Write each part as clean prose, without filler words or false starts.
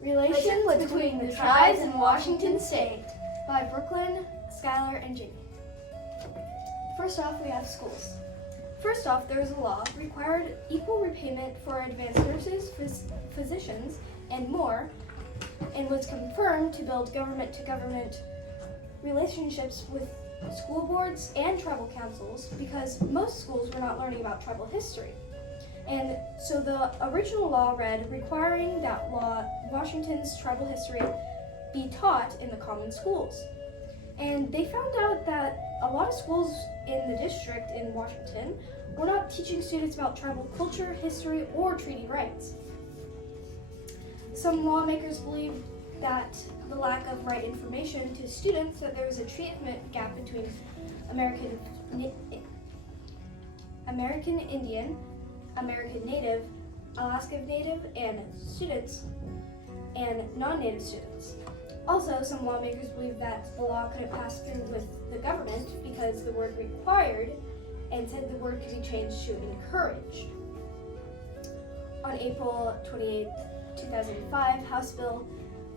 Relations between the Tribes in Washington State by Brooklyn, Skylar, and Jamie. First off, we have schools. First off, there is a law required equal repayment for advanced nurses, physicians, and more, and was confirmed to build government-to-government relationships with school boards and tribal councils because most schools were not learning about tribal history. And so the original law read requiring that Washington's tribal history be taught in the common schools. And they found out that a lot of schools in the district in Washington were not teaching students about tribal culture, history, or treaty rights. Some lawmakers believed that the lack of right information to students that there was a treatment gap between American Indian, American Native, Alaska Native, and students, and non-Native students. Also, some lawmakers believed that the law couldn't pass through with the government because the word required, and said the word could be changed to encourage. On April 28, 2005, House Bill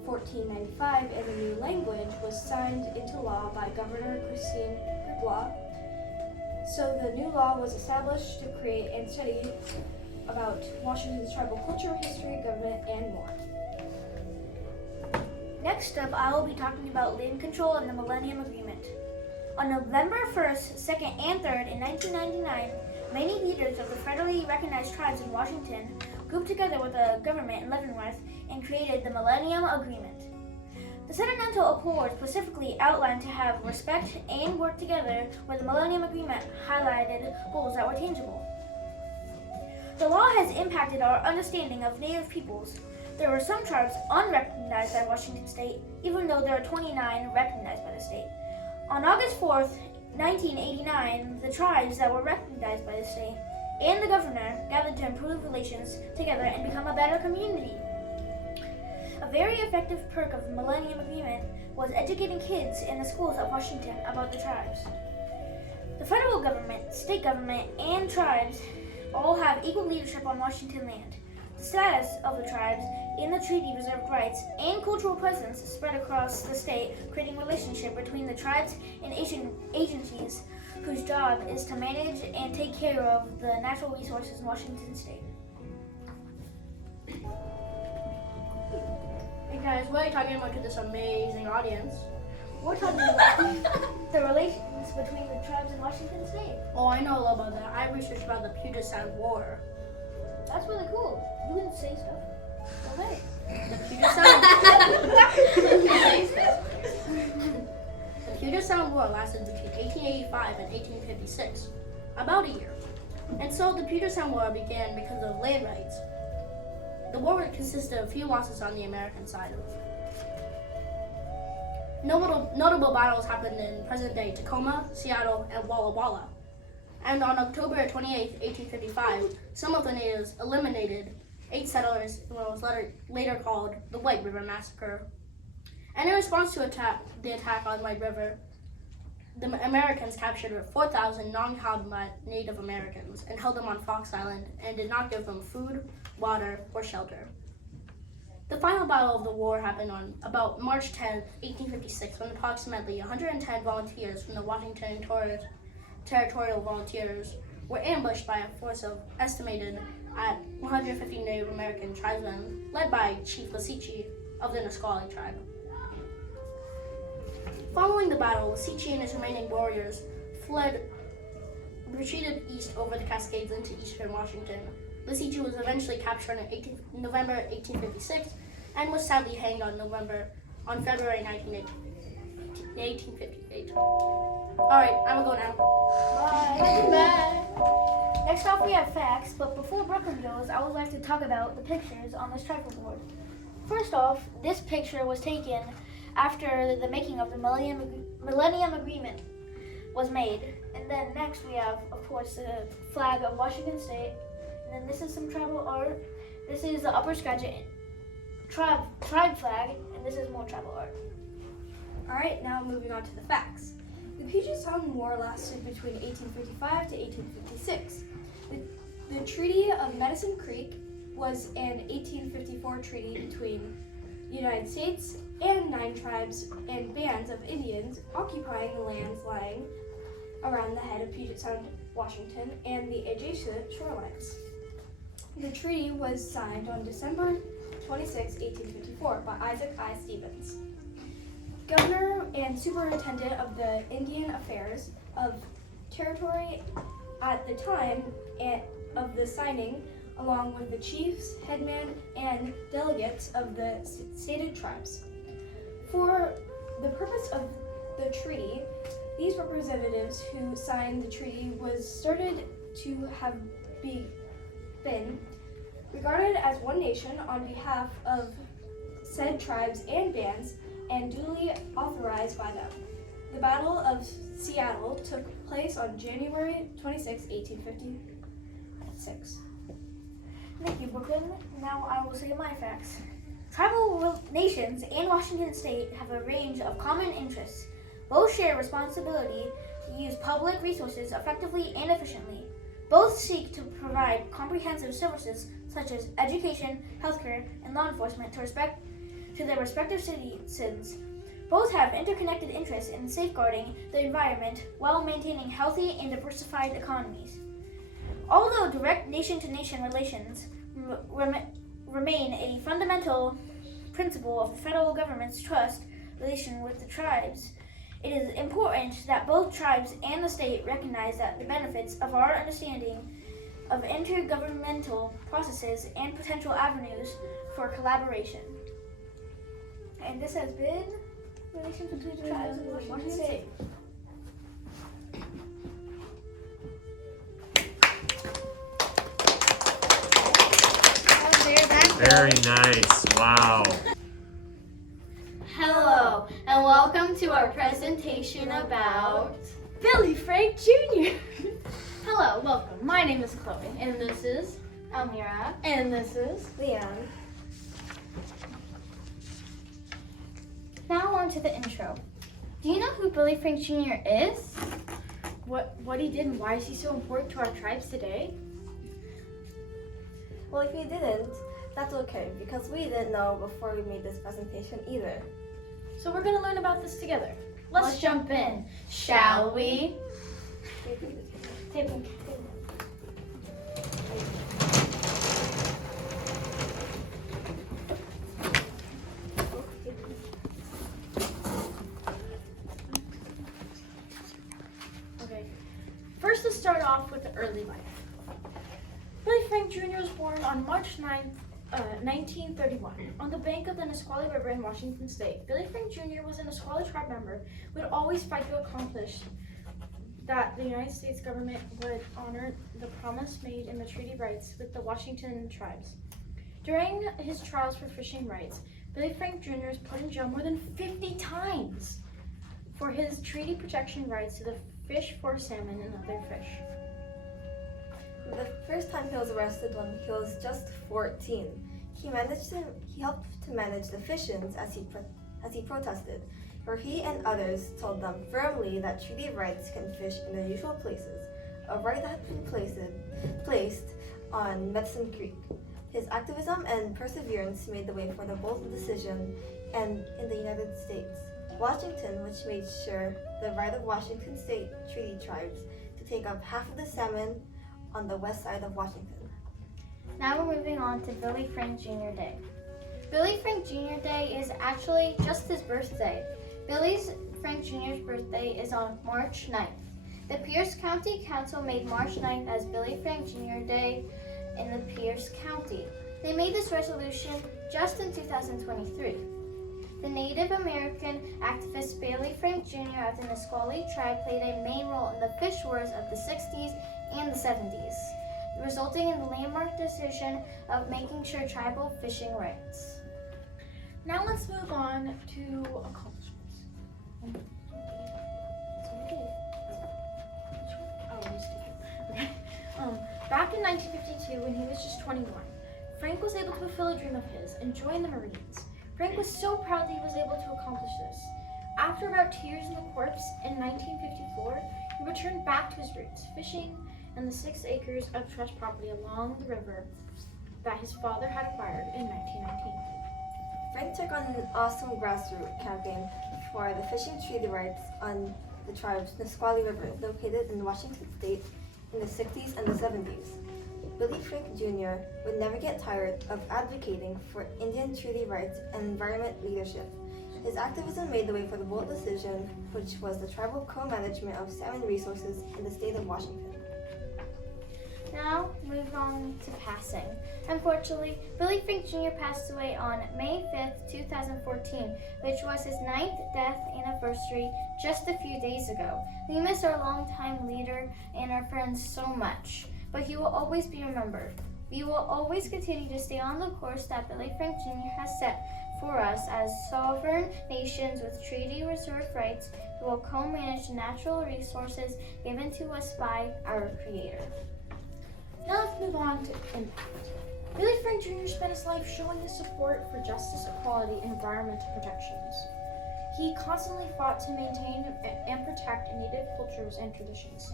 1495 and the new language was signed into law by Governor Christine Griswold. So the new law was established to create and study about Washington's tribal culture, history, government, and more. Next up, I will be talking about land control and the Millennium Agreement. On November 1st, 2nd, and 3rd in 1999, many leaders of the federally recognized tribes in Washington grouped together with the government in Leavenworth and created the Millennium Agreement. The Continental Accord specifically outlined to have respect and work together, where the Millennium Agreement highlighted goals that were tangible. The law has impacted our understanding of Native peoples. There were some tribes unrecognized by Washington State, even though there are 29 recognized by the state. On August 4th, 1989, the tribes that were recognized by the state and the governor gathered to improve relations together and become a better community. A very effective perk of the Millennium Agreement was educating kids in the schools of Washington about the tribes. The federal government, state government, and tribes all have equal leadership on Washington land. The status of the tribes in the treaty reserved rights and cultural presence spread across the state, creating a relationship between the tribes and agencies whose job is to manage and take care of the natural resources in Washington state. Hey guys, what are you talking about to this amazing audience? We're talking about the relations between the tribes in Washington state. Oh, I know a lot about that. I researched about the Puget Sound War. That's really cool. You can say stuff. Okay. The Puget Sound The Puget Sound War lasted between 1885 and 1856, about a year. And so the Puget Sound War began because of land rights. The war consisted of few losses on the American side. Notable battles happened in present-day Tacoma, Seattle, and Walla Walla. And on October 28, 1855, some of the natives eliminated 8 settlers in what was later called the White River Massacre. And in response to the attack on White River, the Americans captured 4,000 non-combat Native Americans and held them on Fox Island and did not give them food, water, or shelter. The final battle of the war happened on about March 10, 1856, when approximately 110 volunteers from the Washington Territorial Volunteers were ambushed by a force of estimated at 150 Native American tribesmen, led by Chief Lasichi of the Nisqually tribe. Following the battle, Lasichi and his remaining warriors retreated east over the Cascades into eastern Washington. Lasichi was eventually captured in November 1856 and was sadly hanged on February 19, 1858. Alright, I'm gonna go now. Bye. Next off, we have facts, but before Brooklyn goes, I would like to talk about the pictures on this tribal board. First off, this picture was taken after the making of the Millennium Agreement was made. And then next we have, of course, the flag of Washington State. And then this is some tribal art. This is the Upper Skagit Tribe flag, and this is more tribal art. Alright, now moving on to the facts. The Puget Sound War lasted between 1855 to 1856. The Treaty of Medicine Creek was an 1854 treaty between the United States and 9 tribes and bands of Indians occupying the lands lying around the head of Puget Sound, Washington, and the adjacent shorelines. The treaty was signed on December 26, 1854 by Isaac I. Stevens, Governor and Superintendent of the Indian Affairs of Territory at the time of the signing, along with the chiefs, headmen, and delegates of the stated tribes. For the purpose of the treaty, these representatives who signed the treaty was started to have been regarded as one nation on behalf of said tribes and bands and duly authorized by them. The Battle of Seattle took place on January 26, 1856. Thank you, Brooklyn. Now I will say my facts. Tribal nations and Washington State have a range of common interests. Both share responsibility to use public resources effectively and efficiently. Both seek to provide comprehensive services such as education, healthcare, and law enforcement to their respective citizens. Both have interconnected interests in safeguarding the environment while maintaining healthy and diversified economies. Although direct nation-to-nation relations remain a fundamental principle of the federal government's trust relation with the tribes, it is important that both tribes and the state recognize that the benefits of our understanding of intergovernmental processes and potential avenues for collaboration. And this has been Relations between the Tribes and Washington State. Very nice. Wow. Hello, and welcome to our presentation about Billy Frank Jr. Hello, welcome. My name is Chloe, and this is Elmira. and this is Leon. Now on to the intro. Do you know who Billy Frank Jr. is? What he did and why is he so important to our tribes today? Well, if you didn't, that's okay, because we didn't know before we made this presentation either. So we're going to learn about this together. Let's jump in, shall we? Table. Okay. First, let's start off with the early life. Billy Frank Jr. was born on March 9th, 1931, on the bank of the Nisqually River in Washington State. Billy Frank Jr. was a Nisqually tribe member who would always fight to accomplish that the United States government would honor the promise made in the treaty rights with the Washington tribes. During his trials for fishing rights, Billy Frank Jr. was put in jail more than 50 times for his treaty protection rights to the fish for salmon and other fish. The first time he was arrested when he was just 14, he helped to manage the fish-ins as he protested, where he and others told them firmly that treaty rights can fish in their usual places, a right that had been placed on Medicine Creek. His activism and perseverance made the way for the bold decision and in the United States. Washington, which made sure the right of Washington State treaty tribes to take up half of the salmon on the west side of Washington. Now we're moving on to Billy Frank Jr. Day. Billy Frank Jr. Day is actually just his birthday. Billy Frank Jr.'s birthday is on March 9th. The Pierce County Council made March 9th as Billy Frank Jr. Day in the Pierce County. They made this resolution just in 2023. The Native American activist Billy Frank Jr. of the Nisqually tribe played a main role in the fish wars of the 60s and the 70s, resulting in the landmark decision of making sure tribal fishing rights. Now let's move on to accomplishments. Back in 1952, when he was just 21, Frank was able to fulfill a dream of his and join the Marines. Frank was so proud that he was able to accomplish this. after about 2 years in the corps in 1954, he returned back to his roots, fishing in the 6 acres of trust property along the river that his father had acquired in 1919. Frank took on an awesome grassroots campaign for the fishing treaty rights on the tribe's Nisqually River, located in Washington State in the 60s and the 70s. Billy Frank Jr. would never get tired of advocating for Indian treaty rights and environment leadership. His activism made the way for the bold decision, which was the tribal co-management of salmon resources in the state of Washington. Now, move on to passing. Unfortunately, Billy Frank Jr. passed away on May 5th, 2014, which was his 9th death anniversary just a few days ago. We miss our longtime leader and our friends so much, but he will always be remembered. We will always continue to stay on the course that Billy Frank Jr. has set for us as sovereign nations with treaty reserve rights who will co-manage the natural resources given to us by our Creator. Now let's move on to impact. Billy Frank Jr. spent his life showing his support for justice, equality, and environmental protections. He constantly fought to maintain and protect Native cultures and traditions,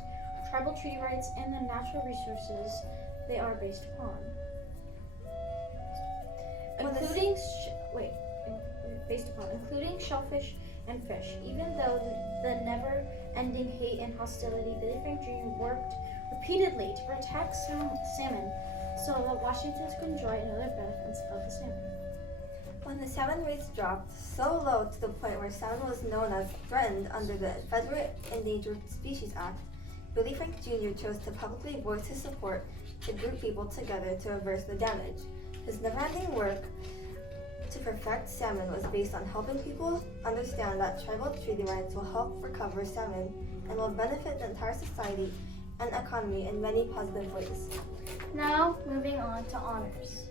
tribal treaty rights, and the natural resources they are based upon. Including shellfish and fish. Even though the never-ending hate and hostility, Billy Frank Jr. worked repeatedly to protect salmon so that Washingtons could enjoy another benefits of the salmon. When the salmon rates dropped so low to the point where salmon was known as threatened under the Federal Endangered Species Act, Billy Frank Jr. chose to publicly voice his support to group people together to reverse the damage. His never-ending work to perfect salmon was based on helping people understand that tribal treaty rights will help recover salmon and will benefit the entire society and economy in many positive ways. Now, moving on to honors.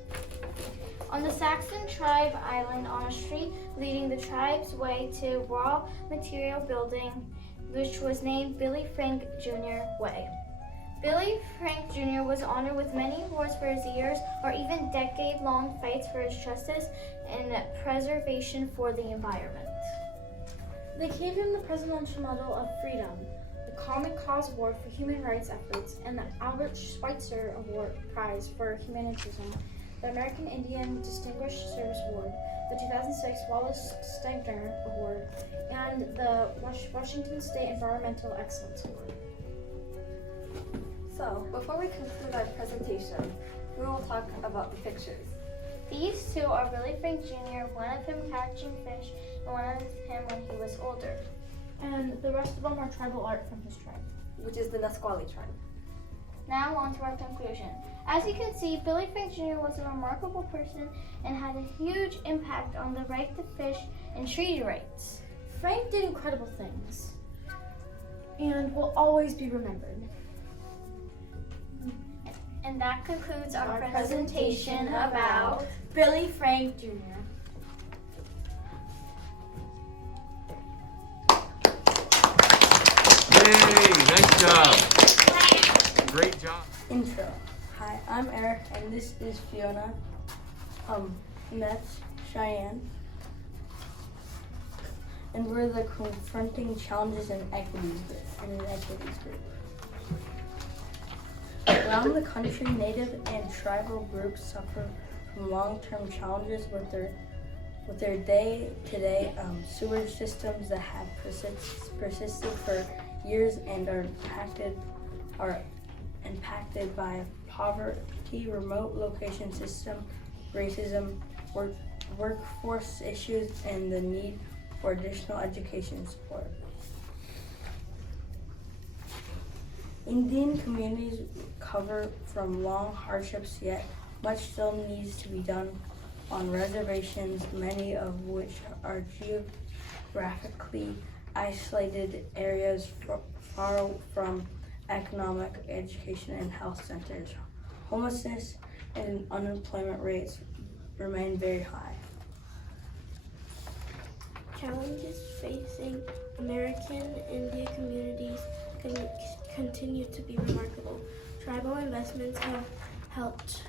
On the Saxon Tribe Island, on a street leading the tribe's way to raw material building, which was named Billy Frank Jr. Way. Billy Frank Jr. was honored with many awards for his years or even decade-long fights for his justice and preservation for the environment. They gave him the Presidential Medal of Freedom, the Common Cause Award for Human Rights Efforts, and the Albert Schweitzer Award Prize for Humanitarianism, the American Indian Distinguished Service Award, the 2006 Wallace Stegner Award, and the Washington State Environmental Excellence Award. So, before we conclude our presentation, we will talk about the pictures. These two are Billy Frank Jr., one of him catching fish, and one of him when he was older. And the rest of them are tribal art from his tribe, which is the Nisqually tribe. Now on to our conclusion. As you can see, Billy Frank Jr. was a remarkable person and had a huge impact on the right to fish and treaty rights. Frank did incredible things and will always be remembered. And that concludes our presentation about Billy Frank Jr. Yay! Nice job. Great job. Intro. Hi, I'm Eric, and this is Fiona. And that's Cheyenne. And we're the Confronting Challenges and Equities group. Around the country, Native and tribal groups suffer from long-term challenges with their day-to-day sewage systems that have persisted for years and are impacted by poverty, remote location system, racism, workforce issues, and the need for additional education support. Indian communities cover from long hardships, yet much still needs to be done on reservations, many of which are geographically isolated areas far from economic, education, and health centers. Homelessness and unemployment rates remain very high. Challenges facing American Indian communities continue to be remarkable. Tribal investments have helped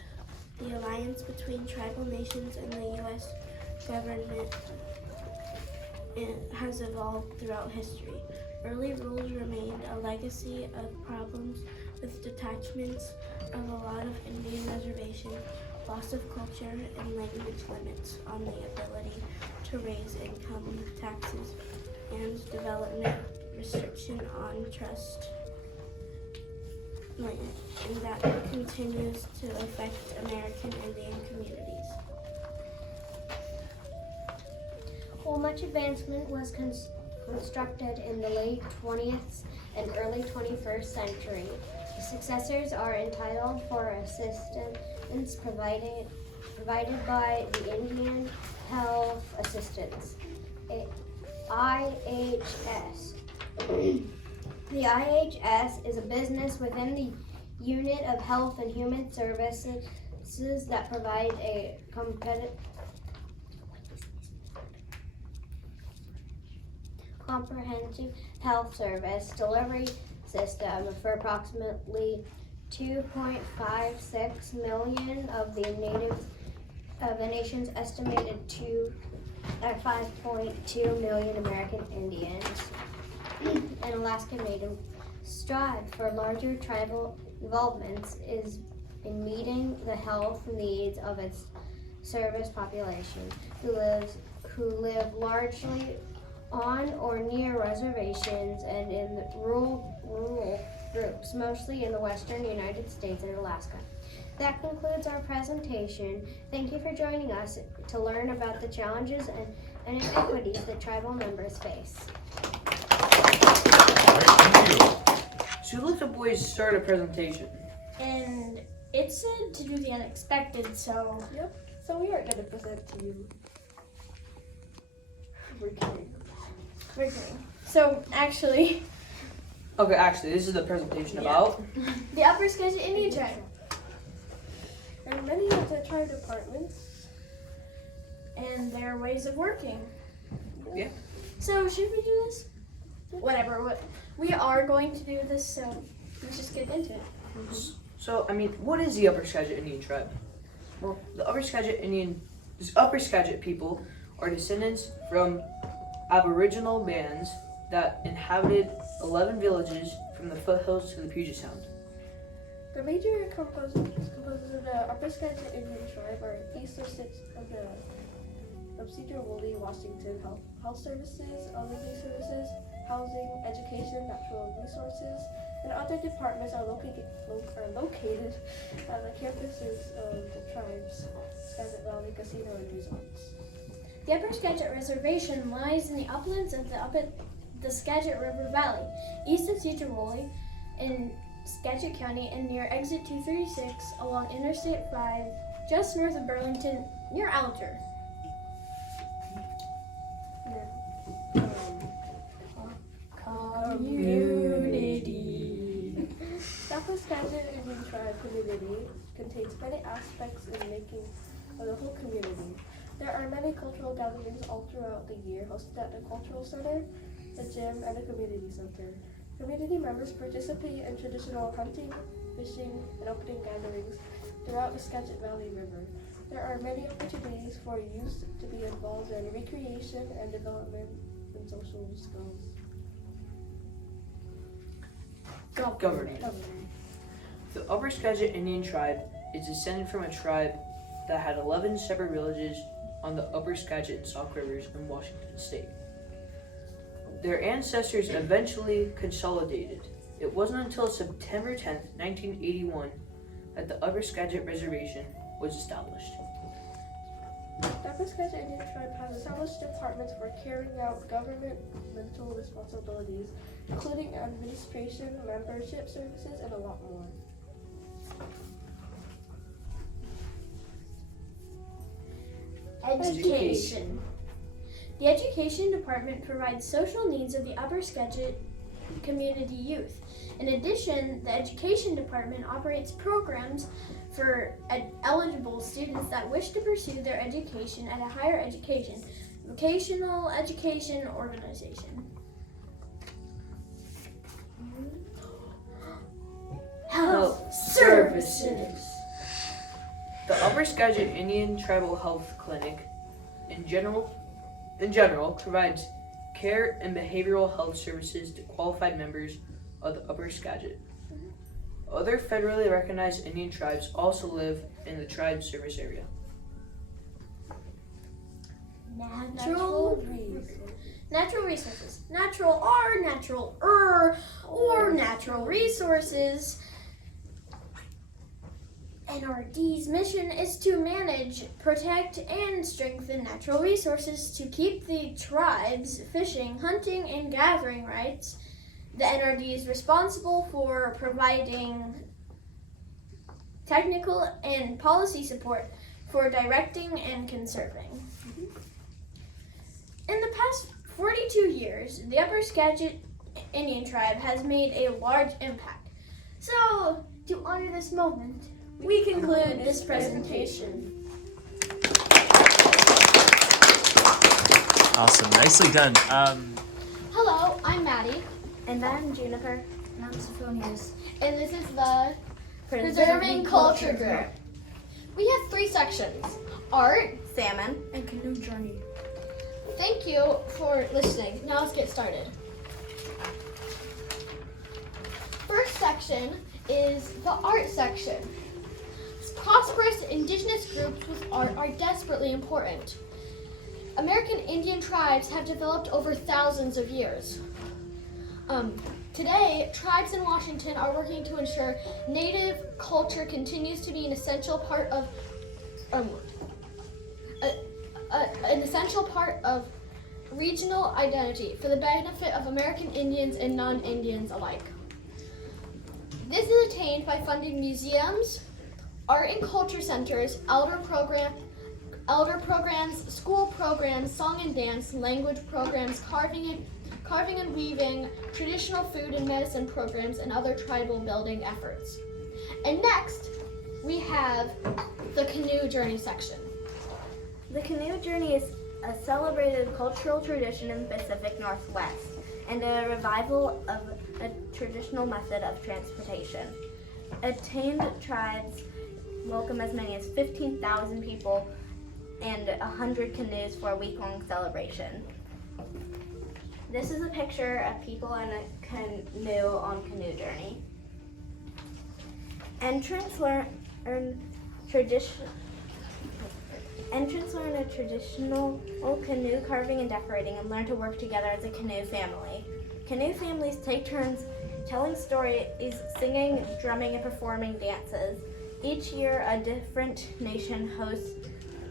the alliance between tribal nations and the U.S. government it has evolved throughout history. Early rules remained a legacy of problems with detachments of a lot of Indian reservations, loss of culture and language limits on the ability to raise income taxes, and development restriction on trust land, and that continues to affect American Indian communities. While much advancement was constructed in the late 20th and early 21st century, the successors are entitled for assistance provided by the Indian Health Assistance, IHS. The IHS is a business within the unit of Health and Human Services that provide a comprehensive health service delivery system for approximately 2.56 million of the nation's estimated 5.2 million American Indians and Alaskan Native strive for larger tribal involvements is in meeting the health needs of its service population who live largely on or near reservations and in rural groups, mostly in the western United States and Alaska. That concludes our presentation. Thank you for joining us to learn about the challenges and inequities that tribal members face. Thank you. So let the boys start a presentation. And it said to do the unexpected, so So we are going to present to you. We're kidding. So actually, Okay, actually, this is the presentation about. the Upper Skagit Indian Tribe. And many of the tribe departments. And their ways of working. Yeah. So should we do this? Whatever. We are going to do this, so let's just get into it. So, what is the Upper Skagit Indian Tribe? Well, the Upper Skagit people are descendants from Aboriginal bands that inhabited 11 villages from the foothills to the Puget Sound. The major composers of the Upper Skagit Indian Tribe are east of 6 of the Cedar Woolley, Washington health services, elderly services, housing, education, natural resources, and other departments are located at the campuses of the tribe's Skagit Valley Casino and Resorts. The Upper Skagit Reservation lies in the uplands of the Skagit River Valley, east of Cedar Woolley in Skagit County and near Exit 236 along Interstate 5, just north of Burlington, near Alger. Community. The Upper Skagit Indian Tribe community contains many aspects in making of the whole community. There are many cultural gatherings all throughout the year hosted at the Cultural Center, the gym, and the community center. Community members participate in traditional hunting, fishing, and opening gatherings throughout the Skagit Valley River. There are many opportunities for youth to be involved in recreation and development in social skills. Governing. The Upper Skagit Indian Tribe is descended from a tribe that had 11 separate villages on the Upper Skagit and Sauk Rivers in Washington State. Their ancestors eventually consolidated. It wasn't until September 10th, 1981 that the Upper Skagit Reservation was established. The Upper Skagit Indian Tribe has established departments for carrying out governmental responsibilities, including administration, membership services, and a lot more. Education. The Education Department provides social needs of the Upper Skagit community youth. In addition, the Education Department operates programs for eligible students that wish to pursue their education at a higher education, vocational education organization. Health services. The Upper Skagit Indian Tribal Health Clinic in general provides care and behavioral health services to qualified members of the Upper Skagit. Other federally recognized Indian tribes also live in the tribe service area. Natural resources. Natural are natural or natural resources. NRD's mission is to manage, protect, and strengthen natural resources to keep the tribe's fishing, hunting, and gathering rights. The NRD is responsible for providing technical and policy support for directing and conserving. In the past 42 years, the Upper Skagit Indian Tribe has made a large impact. So, to honor this moment, we conclude this presentation. Awesome, nicely done. Hello, I'm Maddie, And I'm Juniper. and I'm Sophonius. And this is the Preserving Culture Group. We have 3 sections: art, Salmon. And canoe journey. Thank you for listening. Now let's get started. First section is the art section. Prosperous indigenous groups with art are desperately important. American Indian tribes have developed over thousands of years. Today, tribes in Washington are working to ensure Native culture continues to be an essential part of regional identity for the benefit of American Indians and non-Indians alike. This is attained by funding museums, art and culture centers, elder programs, school programs, song and dance, language programs, carving and weaving, traditional food and medicine programs, and other tribal building efforts. And next, we have the canoe journey section. The canoe journey is a celebrated cultural tradition in the Pacific Northwest and a revival of a traditional method of transportation. Attained tribes welcome as many as 15,000 people and 100 canoes for a week-long celebration. This is a picture of people in a canoe on canoe journey. Entrants learn a traditional canoe carving and decorating and learn to work together as a canoe family. Canoe families take turns telling stories, singing, drumming, and performing dances. Each year, a different nation hosts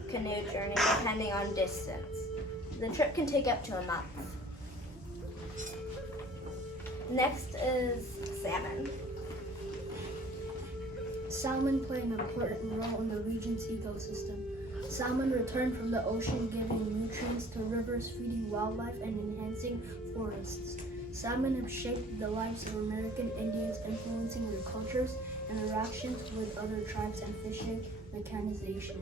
canoe journey depending on distance. The trip can take up to a month. Next is salmon. Salmon play an important role in the region's ecosystem. Salmon return from the ocean, giving nutrients to rivers, feeding wildlife, and enhancing forests. Salmon have shaped the lives of American Indians, influencing their cultures, interactions with other tribes, and fishing mechanization.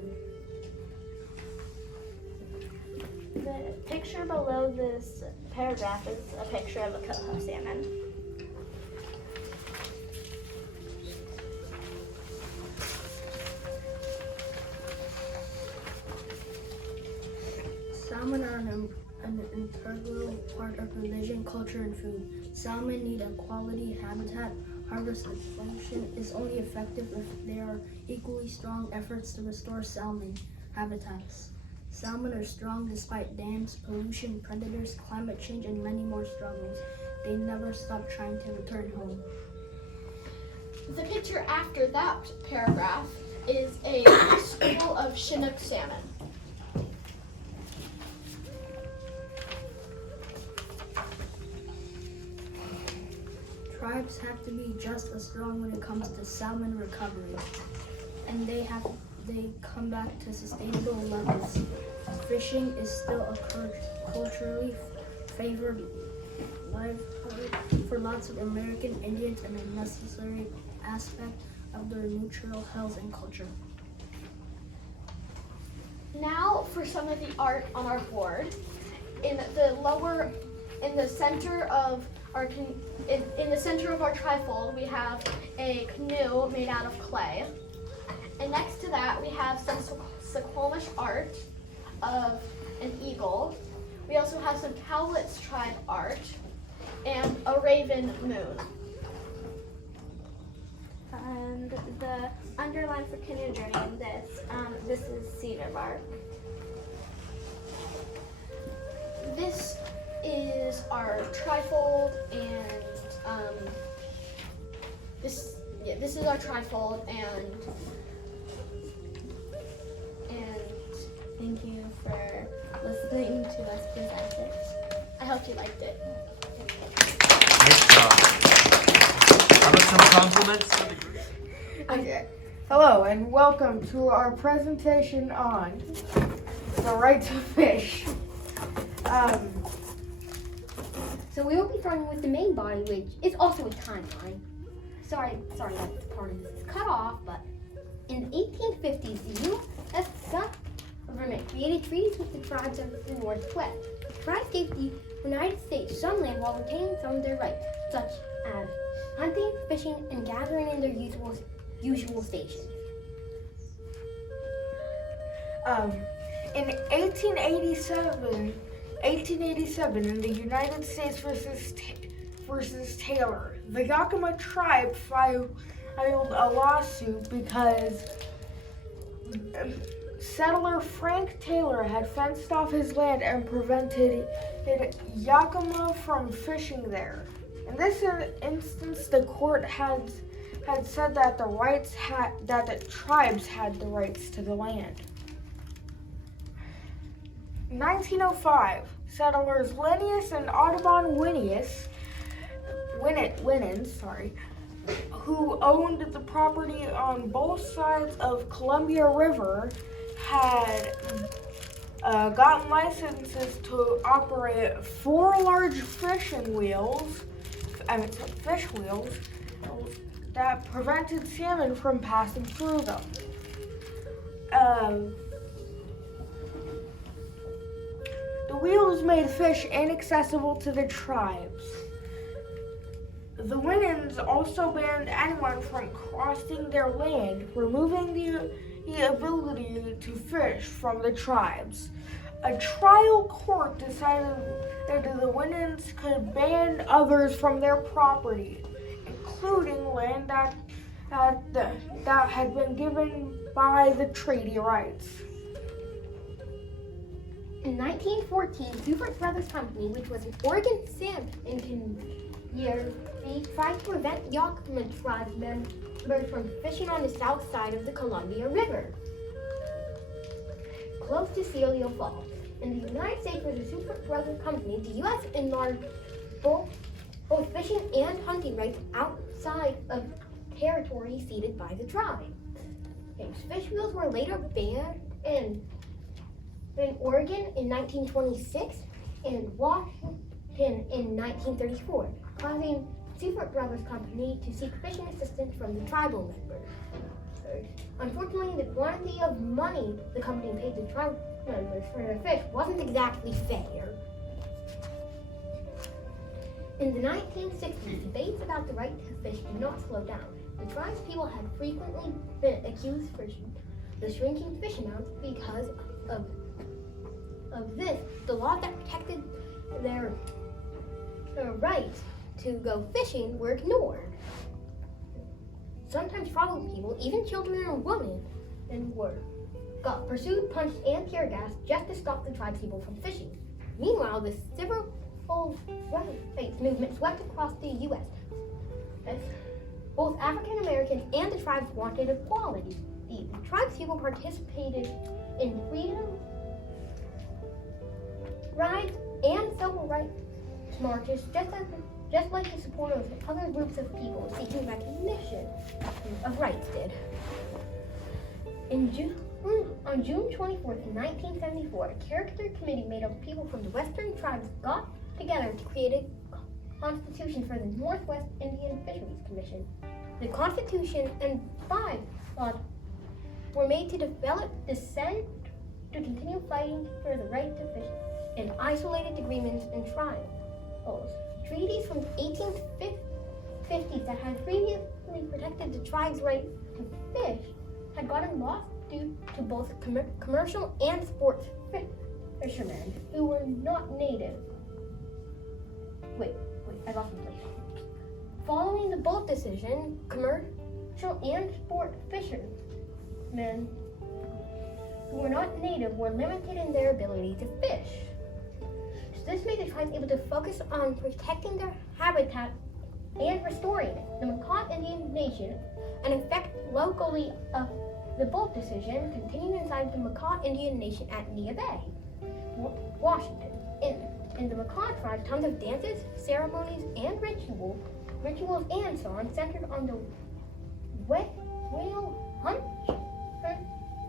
The picture below this paragraph is a picture of a coho salmon. Salmon are an integral part of religion, culture, and food. Salmon need a quality habitat. Harvest exploitation is only effective if there are equally strong efforts to restore salmon habitats. Salmon are strong despite dams, pollution, predators, climate change, and many more struggles. They never stop trying to return home. The picture after that paragraph is a school of Chinook salmon. Tribes have to be just as strong when it comes to salmon recovery, and they come back to sustainable levels. Fishing is still a culturally favored livelihood for lots of American Indians and a necessary aspect of their natural health and culture. Now for some of the art on our board. In the center of our trifold, we have a canoe made out of clay. And next to that, we have some Squamish art of an eagle. We also have some Cowlitz tribe art and a raven moon. And the underline for canoe journey in this is cedar bark. This is our trifold, and this is our trifold, and Thank you for listening to us present it. I hope you liked it. Nice job. How about some compliments for the group? Okay. Hello and welcome to our presentation on the right to fish. So we will be starting with the main body, which is also a timeline. Sorry that part of this is cut off, but in the 1850s, the U.S. government created treaties with the tribes of the Northwest. The tribes gave the United States some land while retaining some of their rights, such as hunting, fishing, and gathering in their usual stations. In 1887, in the United States versus Taylor, the Yakima tribe filed a lawsuit because settler Frank Taylor had fenced off his land and prevented Yakima from fishing there. In this instance, the court had said that the tribes had the rights to the land. In 1905, settlers Linnaeus and Audubon Winans, who owned the property on both sides of Columbia River, had gotten licenses to operate 4 large fish wheels that prevented salmon from passing through them. The wheels made fish inaccessible to the tribes. The Winans also banned anyone from crossing their land, removing the ability to fish from the tribes. A trial court decided that the Winans could ban others from their property, including land that had been given by the treaty rights. In 1914, Hubert Brothers Company, which was an Oregon salmon conveyor, tried to prevent Yakima tribe members from fishing on the south side of the Columbia River, close to Celia Falls. In the United States was a Hubert Brothers Company. The U.S. enlarged both fishing and hunting rights outside of territory ceded by the tribe. Fish wheels were later banned in Oregon in 1926 and Washington in 1934, causing Hubert Brothers Company to seek fishing assistance from the tribal members. Unfortunately, the quantity of money the company paid the tribal members for their fish wasn't exactly fair. In the 1960s, debates about the right to fish did not slow down. The tribes people had frequently been accused for the shrinking fish amounts because of this. The laws that protected their rights to go fishing were ignored. Sometimes tribal people, even children and women, got pursued, punched, and tear gassed just to stop the tribes people from fishing. Meanwhile, the civil rights movement swept across the U.S. Both African Americans and the tribes wanted equality. The tribes people participated in freedom rides and civil rights marches, just like the supporters of other groups of people seeking recognition of rights did. On June 24th, 1974, a character committee made up of people from the Western tribes got together to create a constitution for the Northwest Indian Fisheries Commission. The Constitution and bylaws were made to develop dissent to continue fighting for the right to fish in isolated agreements and trials. Treaties from the 1850s that had previously protected the tribe's right to fish had gotten lost due to both commercial and sports fishermen who were not native. Wait, I lost my place. Following the boat decision, commercial and sport fishermen who were not native were limited in their ability to fish. So this made the tribes able to focus on protecting their habitat and restoring it. The Makah Indian Nation, an effect locally of the boat decision, continued inside the Makah Indian Nation at Nia Bay, Washington. In the Makah tribe, tons of dances, ceremonies, and rituals and songs centered on the whale hunt,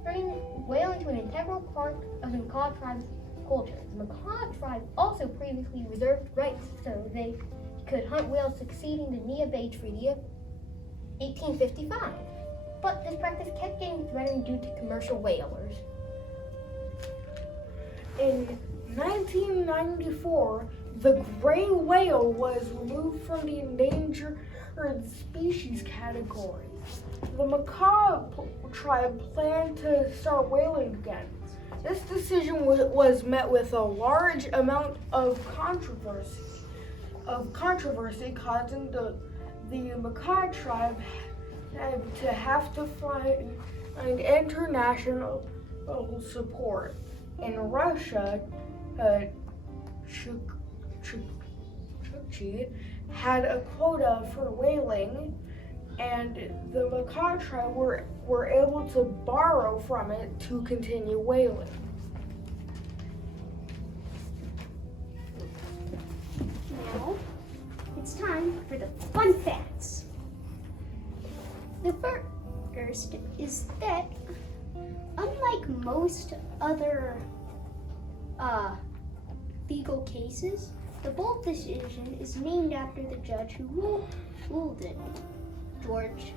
turning whale into an integral part of the Makah tribe's culture. The Makah tribe also previously reserved rights so they could hunt whales, succeeding the Nia Bay Treaty of 1855. But this practice kept getting threatened due to commercial whalers. In 1994, the gray whale was removed from the endangered species category. The Makah tribe planned to start whaling again. This decision was met with a large amount of controversy, causing the Makah tribe to have to find international support. In Russia, Chukchi had a quota for whaling, and the Makah tribe were able to borrow from it to continue whaling. Now, it's time for the fun facts. The first is that, unlike most other legal cases, the Bolt decision is named after the judge who ruled it, George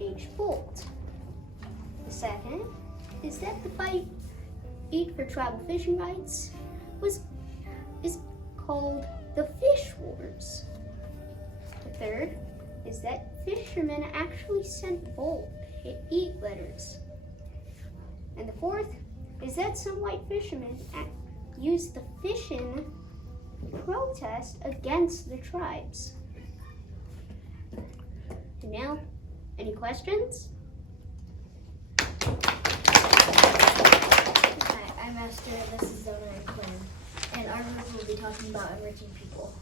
H. Bolt. The second is that the fight for tribal fishing rights is called the Fish Wars. The third is that fishermen actually sent Bolt hate letters. And the fourth is that some white fishermen used the fishing protest against the tribes. And now, any questions? Hi, I'm Esther, this is Zona and Quinn, and our group will be talking about enriching people.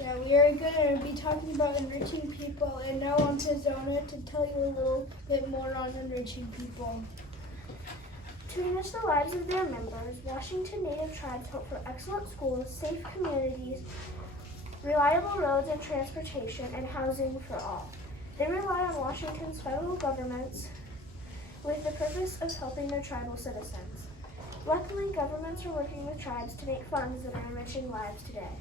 Yeah, we are going to be talking about enriching people, and now on to Zona to tell you a little bit more on enriching people. To enrich the lives of their members, Washington Native tribes hope for excellent schools, safe communities, reliable roads and transportation, and housing for all. They rely on Washington's federal governments with the purpose of helping their tribal citizens. Luckily, governments are working with tribes to make funds that are enriching lives today.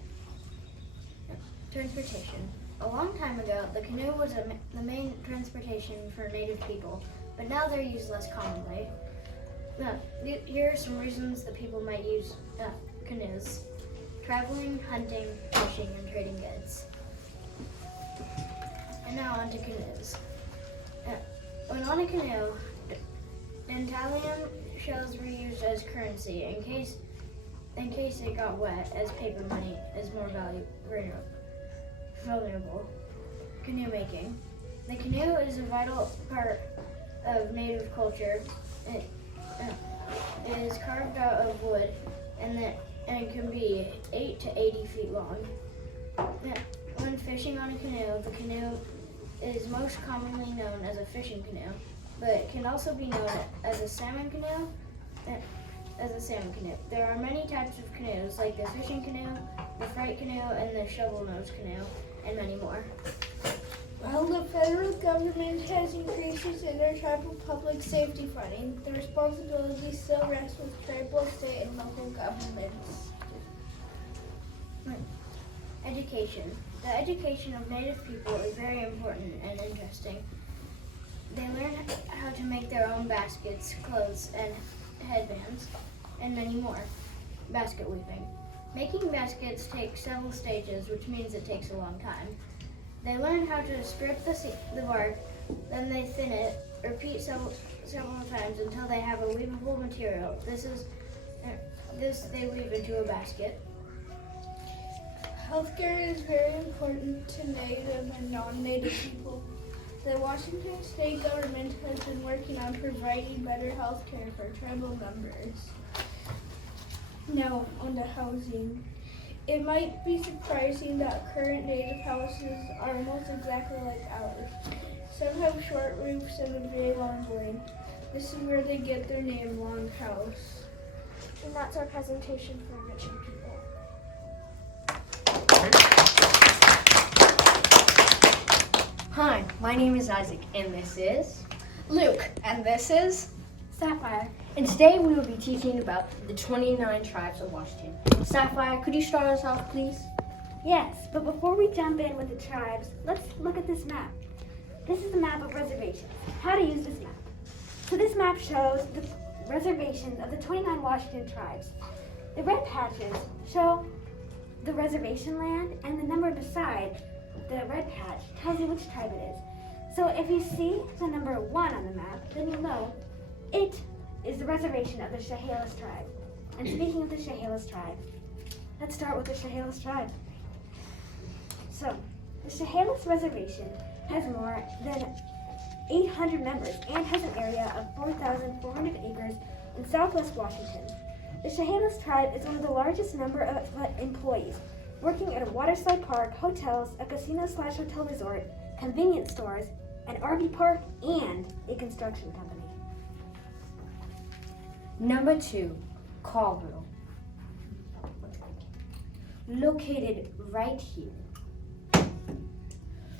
Transportation. A long time ago, the canoe was the main transportation for Native people, but now they're used less commonly. Here are some reasons that people might use canoes: traveling, hunting, fishing, and trading goods. And now on to canoes. When on a canoe, tantalum shells were used as currency in case it got wet, as paper money is more vulnerable. Canoe making. The canoe is a vital part of Native culture. It is carved out of wood and it can be 8 to 80 feet long. When fishing on a canoe, the canoe is most commonly known as a fishing canoe, but it can also be known as a salmon canoe. There are many types of canoes, like the fishing canoe, the freight canoe, and the shovel-nosed canoe, and many more. While the federal government has increases in their tribal public safety funding, the responsibility still rests with tribal, state, and local governments. Education. The education of Native people is very important and interesting. They learn how to make their own baskets, clothes, and headbands, and many more. Basket weaving. Making baskets takes several stages, which means it takes a long time. They learn how to strip the bark, then they thin it, repeat several times until they have a weavable material. This they weave into a basket. Healthcare is very important to Native and non-Native people. The Washington state government has been working on providing better health care for tribal members. Now, on to housing. It might be surprising that current Native houses are almost exactly like ours. Some have short roofs and a very long blade. This is where they get their name, Long House. And that's our presentation for enriching people. Hi, my name is Isaac, and this is Luke, and this is Sapphire. And today we will be teaching about the 29 tribes of Washington. Sapphire, could you start us off, please? Yes, but before we jump in with the tribes, let's look at this map. This is the map of reservations. How to use this map. So this map shows the reservations of the 29 Washington tribes. The red patches show the reservation land, and the number beside the red patch tells you which tribe it is. So if you see the number 1 on the map, then you'll know it is the reservation of the Chehalis tribe. And speaking of the Chehalis tribe, let's start with the Chehalis tribe. So, the Chehalis reservation has more than 800 members and has an area of 4,400 acres in southwest Washington. The Chehalis tribe is one of the largest number of employees, working at a waterside park, hotels, a casino/hotel resort, convenience stores, an RV park, and a construction company. Number 2, Colville. Located right here.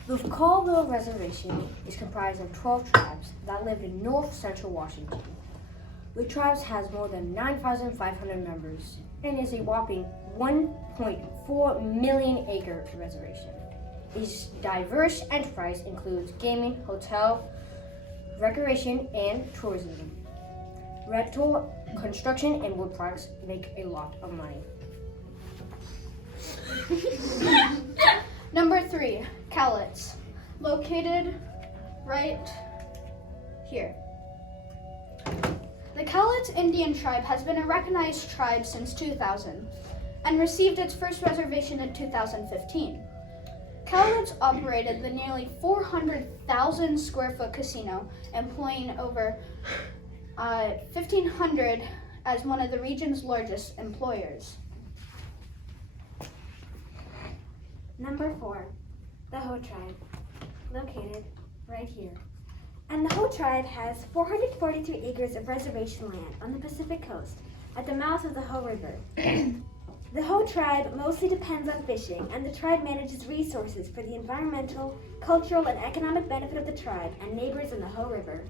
The Colville Reservation is comprised of 12 tribes that live in north central Washington. The tribes has more than 9,500 members and is a whopping 1.4 million acre reservation. Its diverse enterprise includes gaming, hotel, recreation, and tourism. Rental, construction, and wood products make a lot of money. Number 3, Cowlitz, located right here. The Cowlitz Indian tribe has been a recognized tribe since 2000 and received its first reservation in 2015. Cowlitz operated the nearly 400,000 square foot casino, employing over 1,500 as one of the region's largest employers. Number 4, the Ho tribe, located right here. And the Ho tribe has 443 acres of reservation land on the Pacific coast at the mouth of the Ho River. The Ho tribe mostly depends on fishing, and the tribe manages resources for the environmental, cultural, and economic benefit of the tribe and neighbors in the Ho River.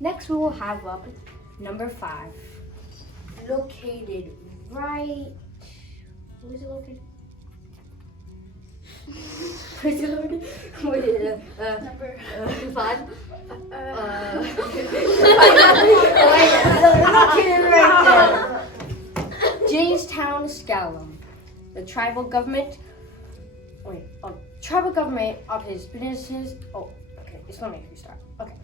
Next we will have up number 5. Located right... Where is it located? Where is it located? Wait, Number 5? Located right there. Jamestown, Scallum. The tribal government operates businesses. Oh, okay, it's gonna make me start. Okay.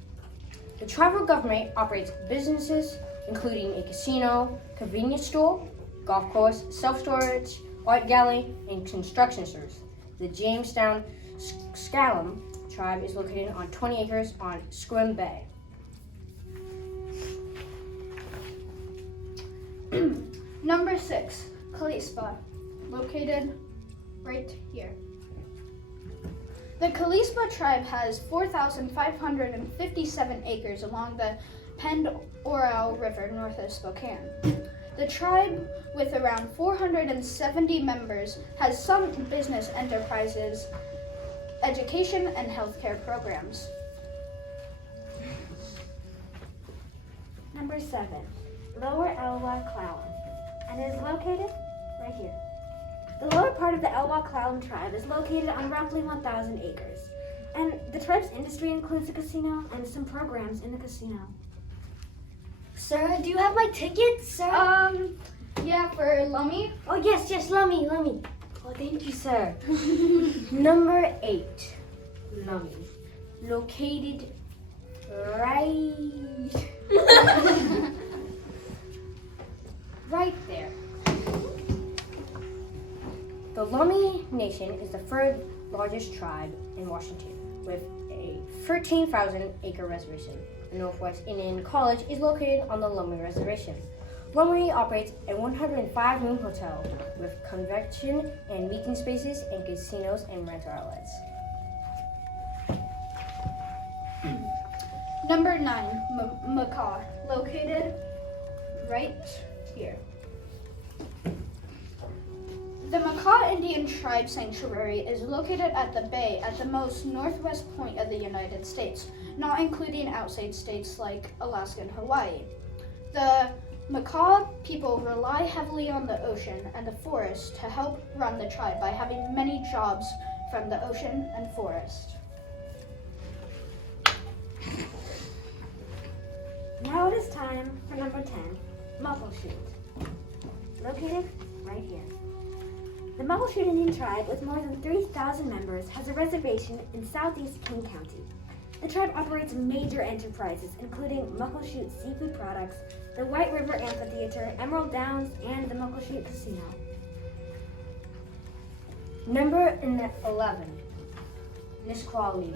The tribal government operates businesses including a casino, convenience store, golf course, self-storage, art gallery, and construction service. The Jamestown Scallum tribe is located on 20 acres on Squim Bay. Number 6, Kalispah, located right here. The Kalispah tribe has 4,557 acres along the Pend Oreille River north of Spokane. The tribe, with around 470 members, has some business enterprises, education, and healthcare programs. Number 7, Lower Elwha Clallam, and it is located right here. The lower part of the Elwha Clallam tribe is located on roughly 1,000 acres, and the tribe's industry includes a casino and some programs in the casino. Sir, do you have my tickets, sir? Yeah, for Lummi. Oh, yes, Lummi. Oh, thank you, sir. Number 8, Lummi. located right right there. The Lummi Nation is the third largest tribe in Washington, with a 13,000-acre reservation. The Northwest Indian College is located on the Lummi Reservation. Lummi operates a 105-room hotel with convention and meeting spaces and casinos and rental outlets. Number 9, Macaw, located right here. The Macaw Indian Tribe Sanctuary is located at the bay at the most northwest point of the United States, not including outside states like Alaska and Hawaii. The Macaw people rely heavily on the ocean and the forest to help run the tribe by having many jobs from the ocean and forest. Now it is time for number 10, Muckleshoot, located right here. The Muckleshoot Indian Tribe, with more than 3,000 members, has a reservation in southeast King County. The tribe operates major enterprises, including Muckleshoot Seafood Products, the White River Amphitheater, Emerald Downs, and the Muckleshoot Casino. Number 11, Nisqually,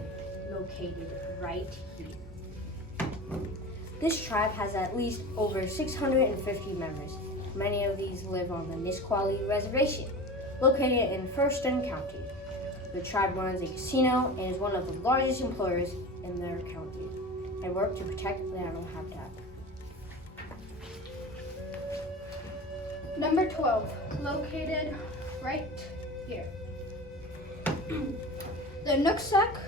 located right here. This tribe has at least over 650 members. Many of these live on the Nisqually Reservation, located in Thurston County. The tribe runs a casino and is one of the largest employers in their county and work to protect the animal habitat. Number 12, located right here. The Nooksack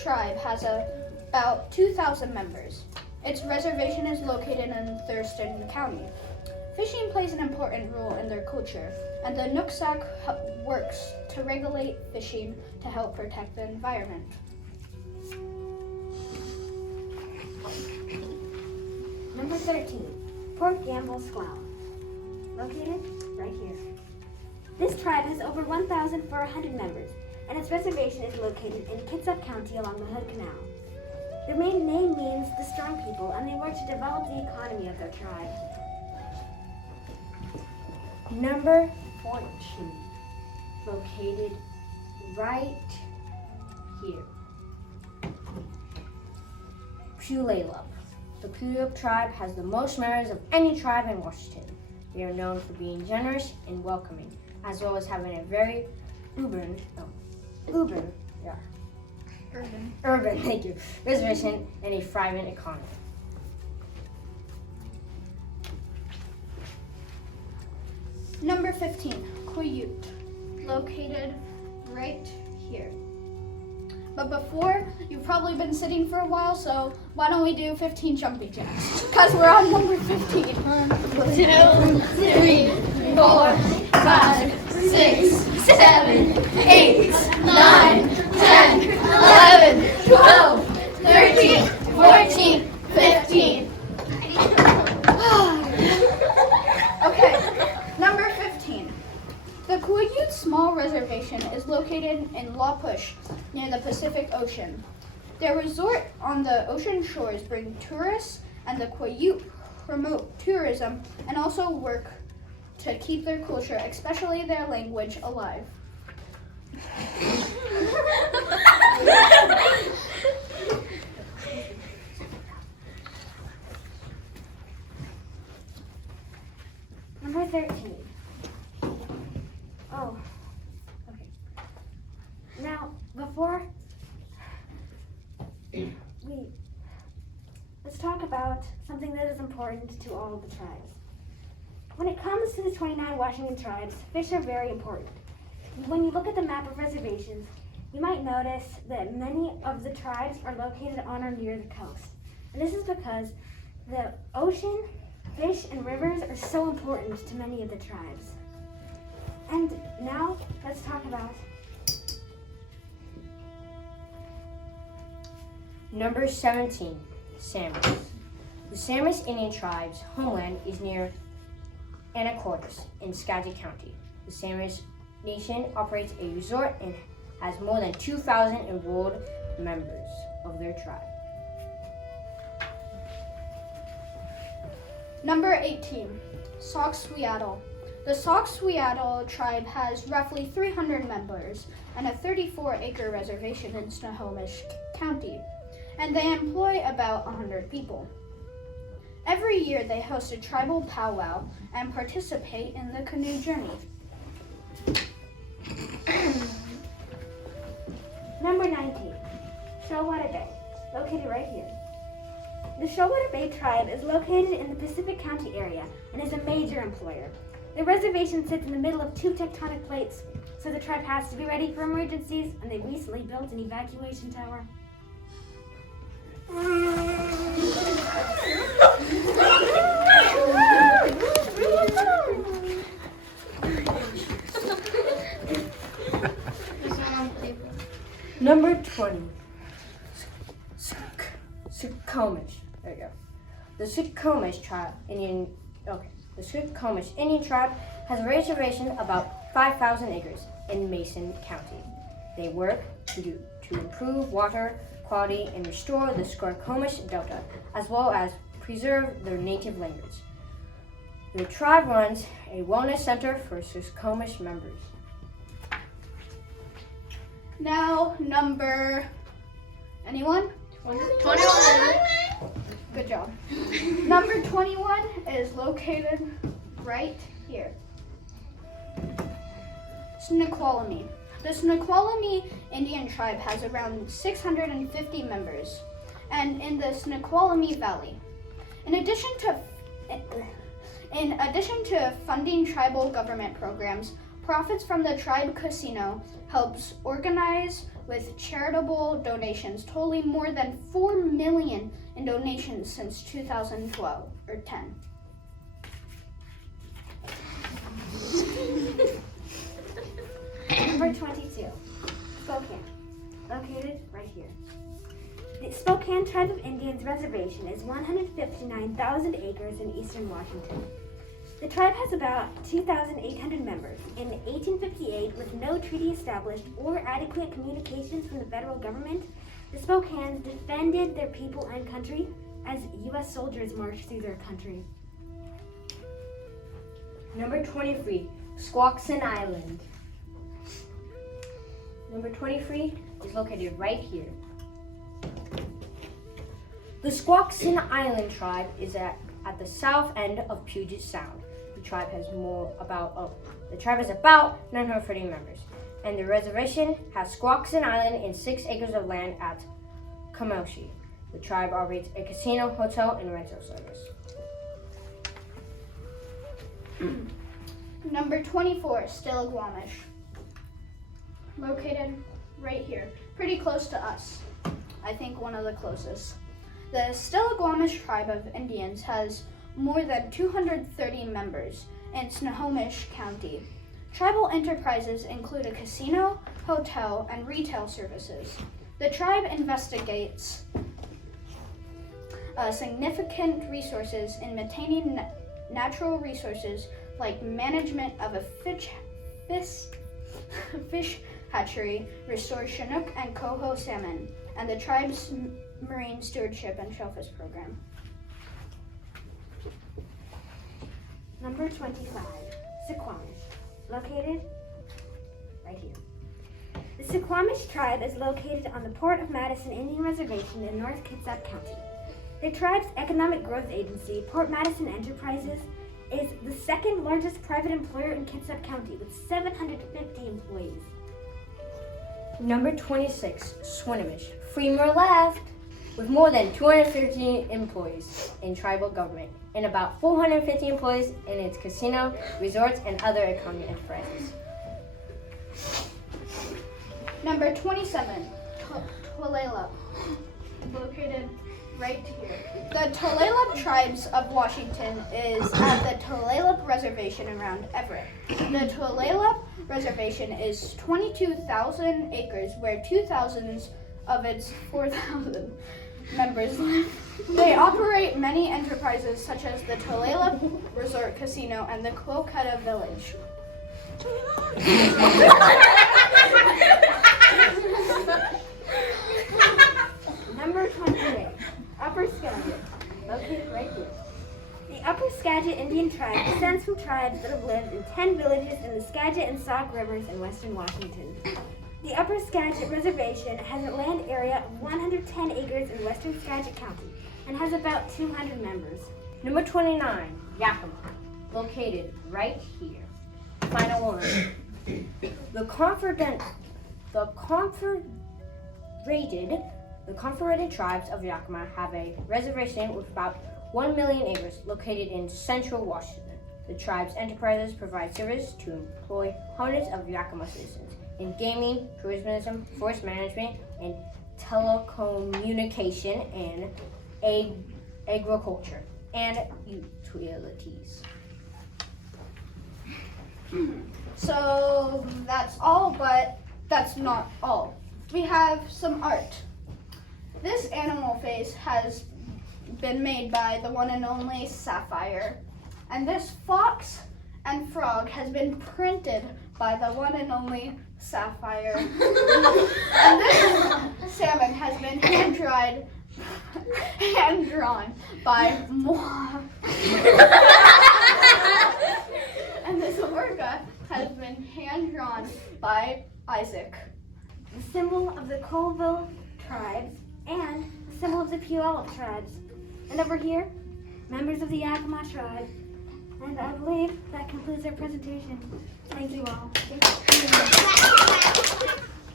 tribe has about 2,000 members. Its reservation is located in Thurston County. Fishing plays an important role in their culture, and the Nooksack works to regulate fishing to help protect the environment. Number 13, Port Gamble Squaw, located right here. This tribe has over 1,400 members, and its reservation is located in Kitsap County along the Hood Canal. Their main name means the strong people, and they work to develop the economy of their tribe. Number 14, located right here. Puyallup. The Puyallup tribe has the most members of any tribe in Washington. They are known for being generous and welcoming, as well as having a very urban reservation and a thriving economy. Number 15, Quiute, located right here. But before, you've probably been sitting for a while, so why don't we do 15 jumping jacks? Because we're on number 15. 1, 2, 3, 4, 5, 6, 7, 8, 9, 10, 11, 12, 13, 14, 15. Okay, number 15. The Quiute Small Reservation is located in La Push, near the Pacific Ocean. Their resort on the ocean shores bring tourists, and the Quiute promote tourism and also work to keep their culture, especially their language, alive. Number 13. Oh, okay. Now, before let's talk about something that is important to all of the tribes. When it comes to the 29 Washington tribes, fish are very important. When you look at the map of reservations, you might notice that many of the tribes are located on or near the coast. And this is because the ocean, fish, and rivers are so important to many of the tribes. And now, let's talk about Number 17, Samis. The Samis Indian tribe's homeland is near Anacortes in Skagit County. The Samis Nation operates a resort and has more than 2,000 enrolled members. of their tribe. Number 18, Sauk-Suiattle. The Sauk-Suiattle tribe has roughly 300 members and a 34-acre reservation in Snohomish County, and they employ about 100 people. Every year they host a tribal powwow and participate in the canoe journey. Number 19, Shoalwater Bay, located right here. The Shoalwater Bay tribe is located in the Pacific County area and is a major employer. The reservation sits in the middle of two tectonic plates, so the tribe has to be ready for emergencies, and they recently built an evacuation tower. Number 20, Suquamish. There you go. The Suquamish Indian tribe has a reservation about 5,000 acres in Mason County. They work to improve water quality and restore the Suquamish Delta, as well as preserve their native language. The tribe runs a wellness center for Suquamish members. Now, anyone? 21. Good job. Number 21 is located right here. Snoqualmie. The Snoqualmie Indian tribe has around 650 members, and in the Snoqualmie Valley. In addition to funding tribal government programs, profits from the tribe casino helps organize with charitable donations totaling more than $4 million in donations since 2012 or 10. Number 22, Spokane, located right here. The Spokane Tribe of Indians Reservation is 159,000 acres in eastern Washington. The tribe has about 2,800 members. In 1858, with no treaty established or adequate communications from the federal government, the Spokanes defended their people and country as U.S. soldiers marched through their country. Number 23, Squaxin Island. Number 23 is located right here. The Squaxin Island tribe is at the south end of Puget Sound. The tribe is about 930 members, and the reservation has Squaxin Island and 6 acres of land at Kamoshi. The tribe operates a casino, hotel, and rental service. Number 24, Stillaguamish. Located right here, pretty close to us. I think one of the closest. The Stillaguamish tribe of Indians has more than 230 members in Snohomish County. Tribal enterprises include a casino, hotel, and retail services. The tribe investigates significant resources in maintaining natural resources like management of a fish hatchery, restores Chinook and coho salmon, and the tribe's marine stewardship and shellfish program. Number 25, Suquamish, located right here. The Suquamish tribe is located on the Port of Madison Indian Reservation in North Kitsap County. The tribe's economic growth agency, Port Madison Enterprises, is the second largest private employer in Kitsap County with 750 employees. Number 26, Swinomish, Freemer left, with more than 250 employees in tribal government and about 450 employees in its casino, resorts, and other economic enterprises. Number 27, Tulalip, located right here. The Tulalip tribes of Washington is at the Tulalip Reservation around Everett. The Tulalip Reservation is 22,000 acres where 2,000 of its 4,000 members live. They operate many enterprises such as the Tulalip Resort Casino and the Quoketa Village. Skagit Indian Tribe descends from tribes that have lived in 10 villages in the Skagit and Sauk Rivers in western Washington. The Upper Skagit Reservation has a land area of 110 acres in western Skagit County and has about 200 members. Number 29, Yakima, located right here. Final one. The Confederated Tribes of Yakima have a reservation with about 1 million acres located in central Washington. The tribe's enterprises provide service to employ hundreds of Yakima citizens in gaming, tourism, forest management, and telecommunication and agriculture and utilities. So that's all, but that's not all. We have some art. This animal face has been made by the one and only Sapphire. And this fox and frog has been printed by the one and only Sapphire. And this salmon has been hand-drawn by moi. And this orca has been hand-drawn by Isaac. The symbol of the Colville tribes and the symbol of the Puyallup tribes. And over here, members of the Yakima tribe. And I believe that concludes our presentation. Thank you all.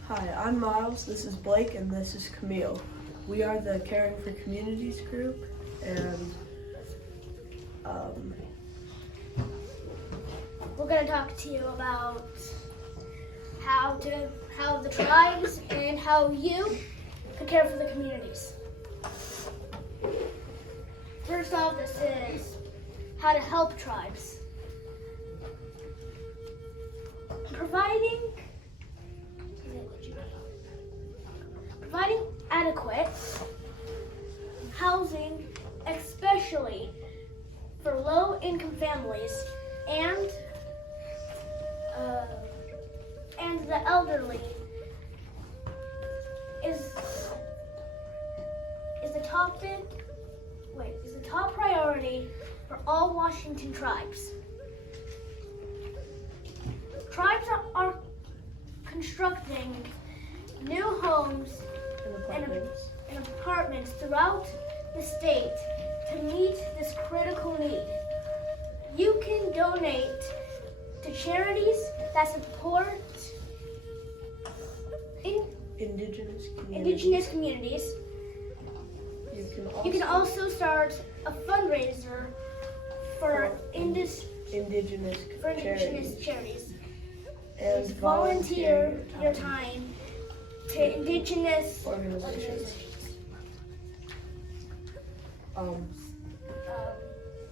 Hi, I'm Miles, this is Blake, and this is Camille. We are the Caring for Communities group, and we're going to talk to you about how the tribes and how you can care for the communities. First off, this is how to help tribes. Providing adequate housing, especially for low-income families and the elderly, is the top priority for all Washington tribes. Tribes are constructing new homes and apartments throughout the state to meet this critical need. You can donate to charities that support indigenous communities. You can also start a fundraiser for indigenous charities. And volunteer your time to indigenous organizations.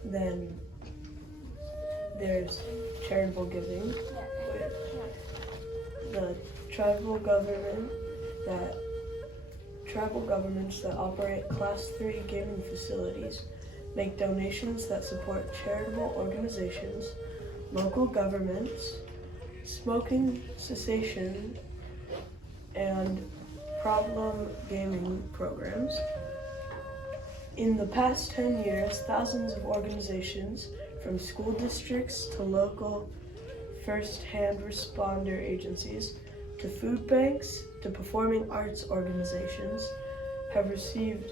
Then there's charitable giving. The tribal governments that operate Class 3 gaming facilities make donations that support charitable organizations, local governments, smoking cessation, and problem gaming programs. In the past 10 years, thousands of organizations, from school districts to local first-hand responder agencies, to food banks, to performing arts organizations, have received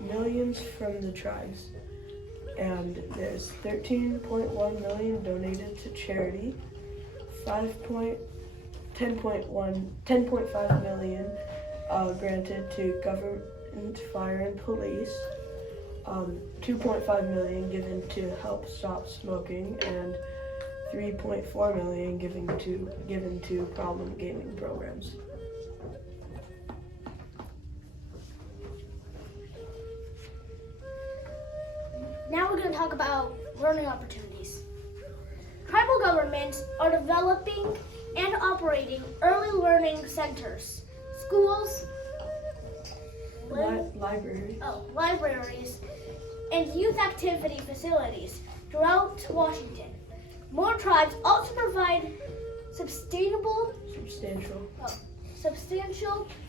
millions from the tribes. And there's 13.1 million donated to charity, 10.5 million granted to government, fire, and police, 2.5 million given to help stop smoking, and 3.4 million given to problem gaming programs. Now we're going to talk about learning opportunities. Tribal governments are developing and operating early learning centers, schools, libraries, and youth activity facilities throughout Washington. More tribes also provide substantial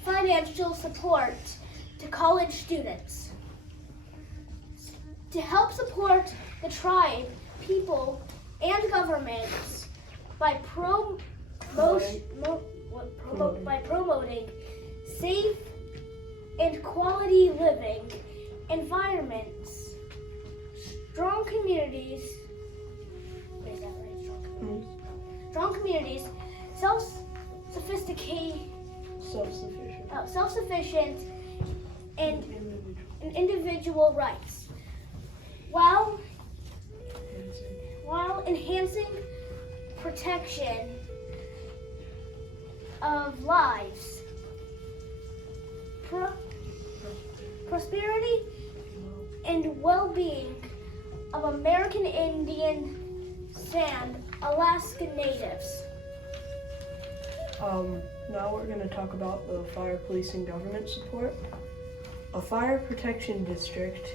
financial support to college students. To help support the tribe, people, and governments by promoting safe and quality living environments, strong communities, self-sufficient, and individual rights, while enhancing protection of lives, prosperity, and well-being of American Indian and Alaska Natives. Now we're going to talk about the fire policing government support. A fire protection district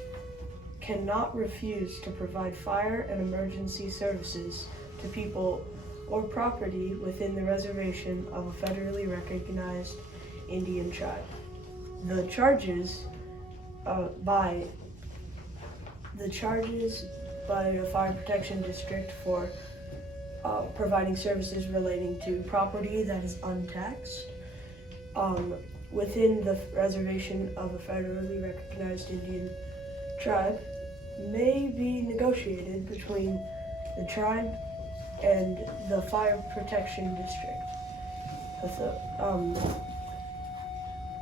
cannot refuse to provide fire and emergency services to people or property within the reservation of a federally recognized Indian tribe. The charges by a fire protection district for providing services relating to property that is untaxed within the reservation of a federally recognized Indian tribe may be negotiated between the tribe and the fire protection district.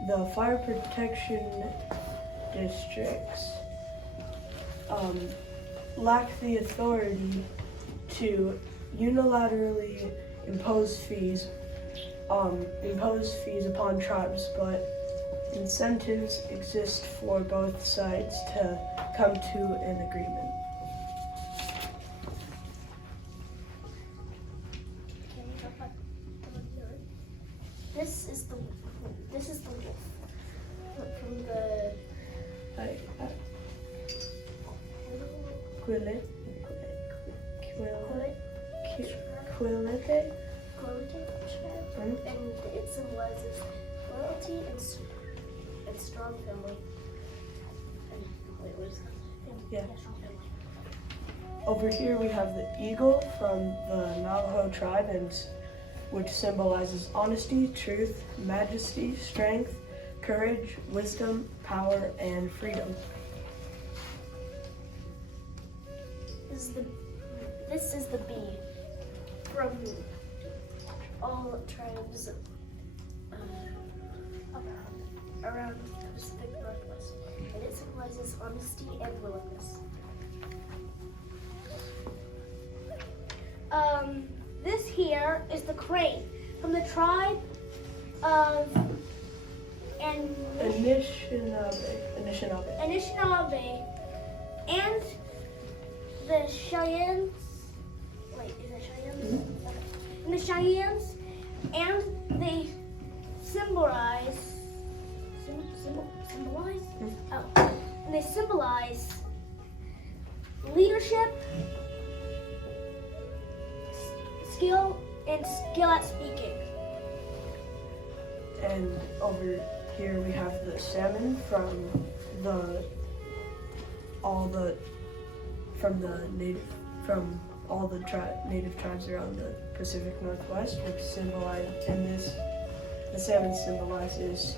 The fire protection districts lack the authority to unilaterally impose fees upon tribes, but incentives exist for both sides to come to an agreement. This is the wolf from the Quillete, and it symbolizes loyalty and strong family. And wait, what is that? Yeah. Strong family. Over here we have the eagle from the Navajo tribe, which symbolizes honesty, truth, majesty, strength, courage, wisdom, power, and freedom. This is the bee from all tribes around the Pacific Northwest, and it symbolizes honesty and willingness. This here is the crane from the tribe of Anishinaabe, and the Cheyennes. Wait, is it Cheyennes? Mm-hmm. And the Cheyennes, and they symbolize. Mm-hmm. Oh, and they symbolize leadership, skill at speaking. And over here we have the salmon from all the native tribes around the Pacific Northwest, which the salmon symbolizes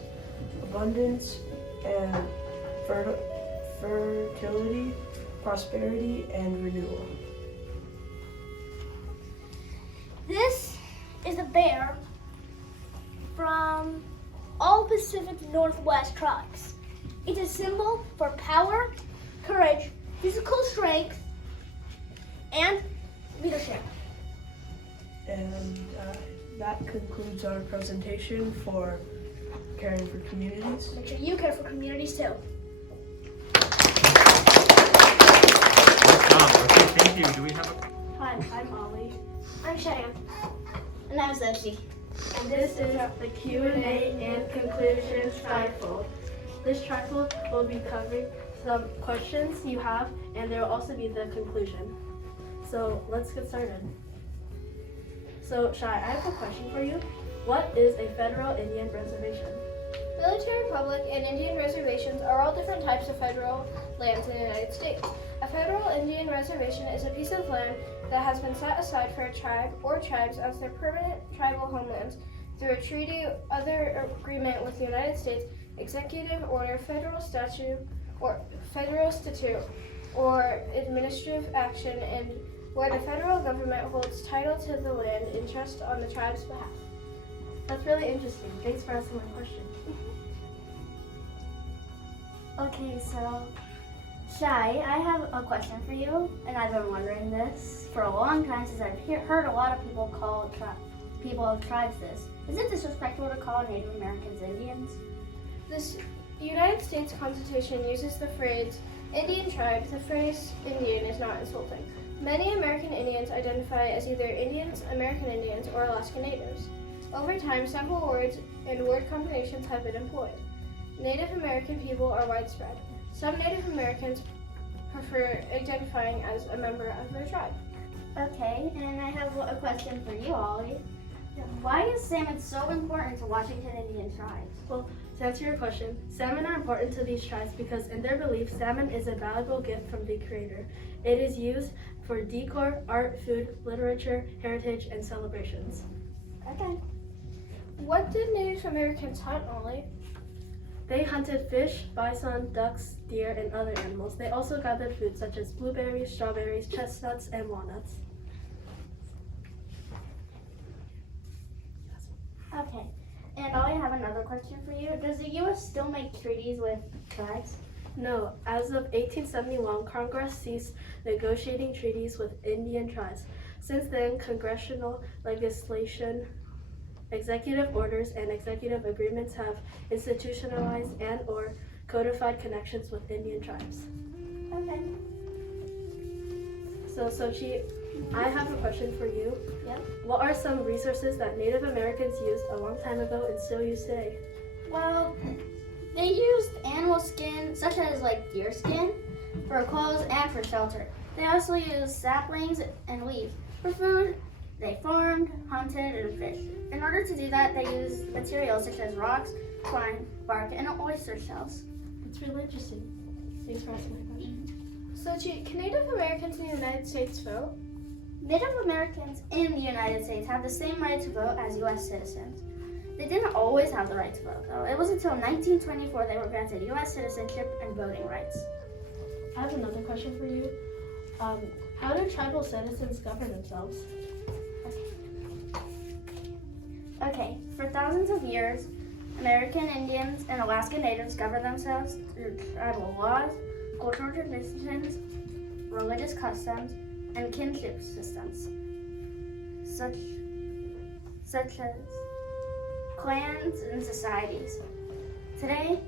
abundance and fertility, prosperity, and renewal. This is a bear from all Pacific Northwest tribes. It's a symbol for power, courage, physical strength, and leadership. And that concludes our presentation for caring for communities. Make sure you care for communities too. Okay, thank you. Do we have a... Hi, I'm Ollie. I'm Cheyenne. And I'm Zepsi. And this is the Q&A and Conclusions Trifold. This trifold will be covering some questions you have, and there will also be the conclusion. So let's get started. So Shai, I have a question for you. What is a federal Indian reservation? Military, public, and Indian reservations are all different types of federal lands in the United States. A federal Indian reservation is a piece of land that has been set aside for a tribe or tribes as their permanent tribal homelands through a treaty, other agreement with the United States, executive order, federal statute, or administrative action, and where the federal government holds title to the land in trust on the tribe's behalf. That's really interesting. Thanks for asking my question. Okay, so Shai, I have a question for you, and I've been wondering this for a long time since I've heard a lot of people call people of tribes this. Is it disrespectful to call Native Americans Indians? This United States Constitution uses the phrase Indian tribe. The phrase Indian is not insulting. Many American Indians identify as either Indians, American Indians, or Alaska Natives. Over time, several words and word combinations have been employed. Native American people are widespread. Some Native Americans prefer identifying as a member of their tribe. Okay, and I have a question for you, Ollie. Why is salmon so important to Washington Indian tribes? Well, to answer your question, salmon are important to these tribes because in their belief, salmon is a valuable gift from the Creator. It is used for decor, art, food, literature, heritage, and celebrations. Okay. What did Native Americans hunt, Ollie? They hunted fish, bison, ducks, deer, and other animals. They also gathered food such as blueberries, strawberries, chestnuts, and walnuts. Okay, and I have another question for you. Does the U.S. still make treaties with tribes? No, as of 1871, Congress ceased negotiating treaties with Indian tribes. Since then, congressional legislation, executive orders, and executive agreements have institutionalized and or codified connections with Indian tribes. Okay. So, Sochi, I have a question for you. Yep. What are some resources that Native Americans used a long time ago and still use today? Well, they used animal skin, such as like deer skin, for clothes and for shelter. They also used saplings and leaves. For food, they farmed, hunted, and fished. In order to do that, they used materials such as rocks, twine, bark, and oyster shells. It's really interesting. Thanks for asking my question. Sochi, can Native Americans in the United States vote? Native Americans in the United States have the same right to vote as U.S. citizens. They didn't always have the right to vote, though. It was until 1924 they were granted U.S. citizenship and voting rights. I have another question for you. How do tribal citizens govern themselves? Okay, for thousands of years, American Indians and Alaska Natives governed themselves through tribal laws, cultural traditions, religious customs, and kinship systems, such as clans and societies. Today,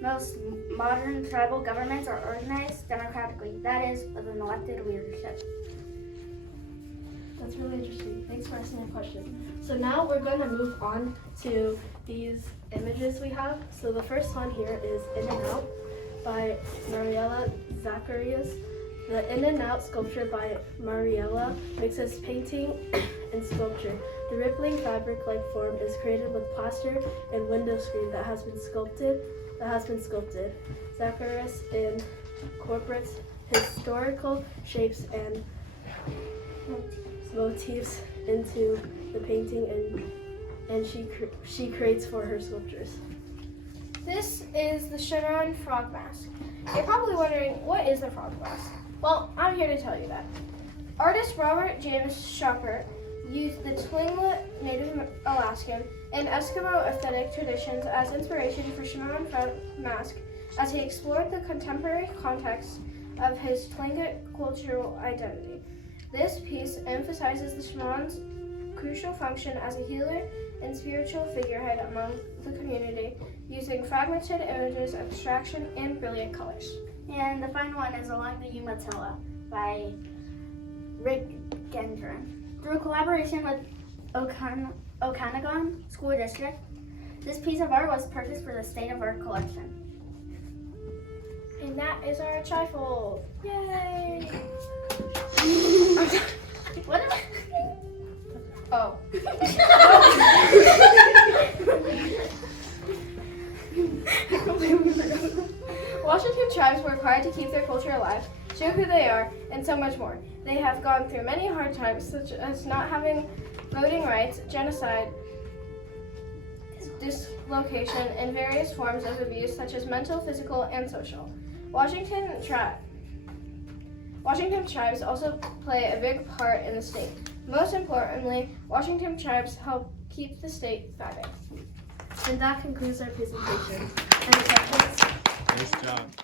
most modern tribal governments are organized democratically, that is, with an elected leadership. That's really interesting. Thanks for asking my question. So now we're going to move on to these images we have. So the first one here is In and Out by Mariella Zacharias. The In and Out sculpture by Mariella mixes painting and sculpture. The rippling fabric-like form is created with plaster and window screen that has been sculpted. Zacharias incorporates historical shapes and motifs into the painting and she creates for her sculptures. This is the Chevron frog mask. You're probably wondering, what is the frog mask? Well, I'm here to tell you that. Artist Robert James Shopper used the Tlingit Native Alaskan and Eskimo aesthetic traditions as inspiration for Chevron frog mask as he explored the contemporary context of his Tlingit cultural identity. This piece emphasizes the shaman's crucial function as a healer and spiritual figurehead among the community, using fragmented images, abstraction, and brilliant colors. And the final one is Along the Umatilla by Rick Gendron. Through collaboration with Okanagan School District, this piece of art was purchased for the State of Art collection. And that is our trifold. Yay! What am I? Oh. Washington tribes were required to keep their culture alive. show who they are, and so much more. They have gone through many hard times, such as not having voting rights, genocide, dislocation, and various forms of abuse such as mental, physical, and social. Washington tribes also play a big part in the state. Most importantly, Washington tribes help keep the state thriving. And that concludes our presentation. Nice job.